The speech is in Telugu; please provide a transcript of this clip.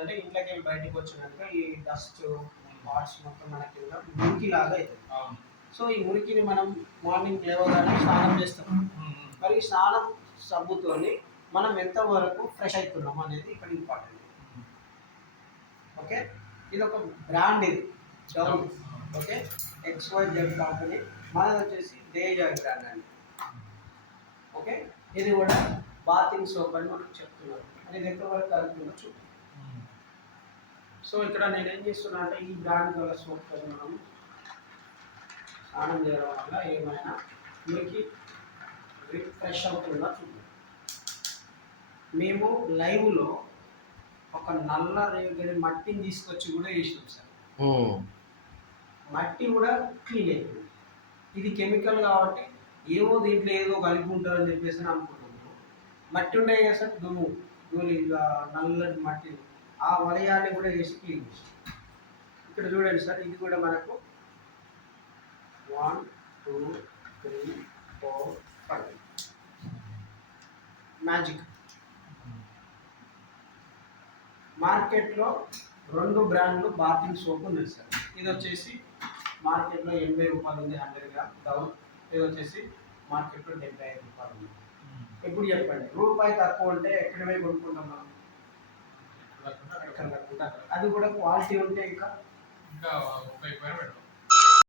అంటే ఇంట్లోకి వెళ్ళి బయటకు వచ్చినాక ఈ డస్ట్ వాట్స్ మొత్తం మనకి మురికి లాగా అవుతుంది. సో ఈ మురికిని మనం మార్నింగ్ లేవగానే స్నానం చేస్తాం. మరి స్నానం సబ్బుతోని మనం ఎంతవరకు ఫ్రెష్ అవుతున్నాం అనేది ఇక్కడ ఇంపార్టెంట్. ఓకే, ఇది ఒక బ్రాండ్, ఇది డౌన్. ఓకే, XYZ కంపెనీ, మనది వచ్చేసి తేజ బ్రాండ్ అండి. ఓకే, ఇది కూడా బాతింగ్ సోప్ అని మనకు చెప్తున్నారు. అది ఎంతవరకు కలుపుతుందో చూద్దాం. సో ఇక్కడ నేను ఏం చేస్తున్నా అంటే ఈ బ్రాండ్ గల సోప్ మనం స్నానం చేయడం వల్ల ఏమైనా మీకు ఫ్రెష్ అవుతుందా చూద్దాం. మేము లైవ్లో ఒక నల్ల రేగడి మట్టిని తీసుకొచ్చి కూడా వేసినాం సార్. మట్టి కూడా క్లీన్ అయిపోయింది. ఇది కెమికల్ కాబట్టి ఏమో దీంట్లో ఏదో కలిపి ఉంటుందని చెప్పేసి అనుకుంటున్నాము. మట్టి ఉండే కదా సార్, దుమ్ము ధూళి నల్లటి మట్టి, ఆ వలయాన్ని కూడా వేసి క్లీన్ చేస్తాం. ఇక్కడ చూడండి సార్, ఇది కూడా మనకు 1 2 3 4 5 మ్యాజిక్. మార్కెట్లో 2 బ్రాండ్లు బాతింగ్ సోప్ ఉన్నాయి సార్. ఇది వచ్చేసి మార్కెట్లో 80 రూపాయలు ఉంది 100 గ్రామ్ డౌన్. ఇది వచ్చేసి మార్కెట్లో 75 రూపాయలు ఉంది. ఎప్పుడు చెప్పండి, రూపాయి తక్కువ ఉంటే ఎక్కడ పోయి కొనుక్కుంటాం మనం? ఎక్కడ అది కూడా క్వాలిటీ ఉంటే ఇంకా